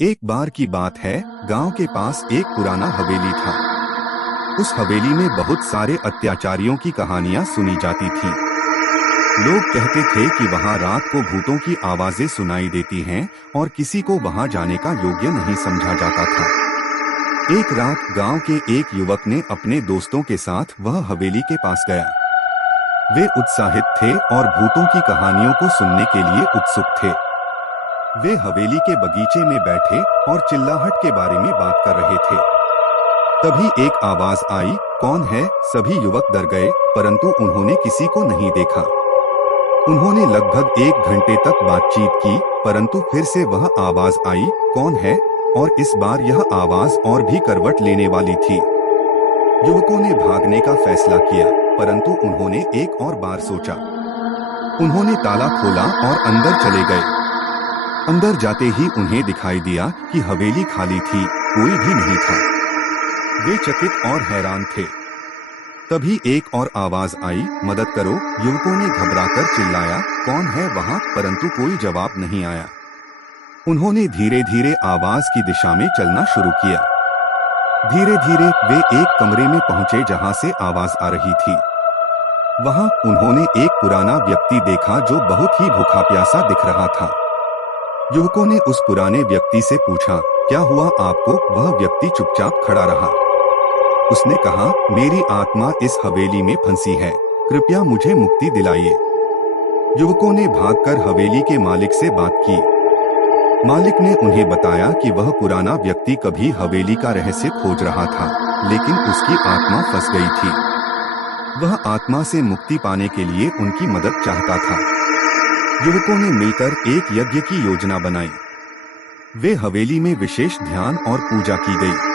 एक बार की बात है, गांव के पास एक पुराना हवेली था। उस हवेली में बहुत सारे अत्याचारियों की कहानियां सुनी जाती थी। लोग कहते थे कि वहां रात को भूतों की आवाजें सुनाई देती हैं और किसी को वहां जाने का योग्य नहीं समझा जाता था। एक रात गांव के एक युवक ने अपने दोस्तों के साथ वह हवेली के पास गया। वे उत्साहित थे और भूतों की कहानियों को सुनने के लिए उत्सुक थे। वे हवेली के बगीचे में बैठे और चिल्लाहट के बारे में बात कर रहे थे। तभी एक आवाज आई, कौन है? सभी युवक डर गए, परंतु उन्होंने किसी को नहीं देखा। उन्होंने लगभग 1 घंटे तक बातचीत की, परंतु फिर से वह आवाज आई, कौन है? और इस बार यह आवाज और भी करवट लेने वाली थी। युवकों ने भागने का फैसला किया, परंतु उन्होंने एक और बार सोचा। उन्होंने ताला खोला और अंदर चले गए। अंदर जाते ही उन्हें दिखाई दिया कि हवेली खाली थी, कोई भी नहीं था। वे चकित और हैरान थे। तभी एक और आवाज आई, मदद करो! युवकों ने घबराकर चिल्लाया, कौन है वहां? परंतु कोई जवाब नहीं आया। उन्होंने धीरे धीरे आवाज की दिशा में चलना शुरू किया। धीरे धीरे वे एक कमरे में पहुंचे जहां से आवाज आ रही थी। वहां उन्होंने एक पुराना व्यक्ति देखा जो बहुत ही भूखा प्यासा दिख रहा था। युवकों ने उस पुराने व्यक्ति से पूछा, क्या हुआ आपको? वह व्यक्ति चुपचाप खड़ा रहा। उसने कहा, मेरी आत्मा इस हवेली में फंसी है, कृपया मुझे मुक्ति दिलाइए। युवकों ने भागकर हवेली के मालिक से बात की। मालिक ने उन्हें बताया कि वह पुराना व्यक्ति कभी हवेली का रहस्य खोज रहा था, लेकिन उसकी आत्मा फंस गई थी। वह आत्मा से मुक्ति पाने के लिए उनकी मदद चाहता था। युवकों ने मिलकर एक यज्ञ की योजना बनाई। वे हवेली में विशेष ध्यान और पूजा की गई।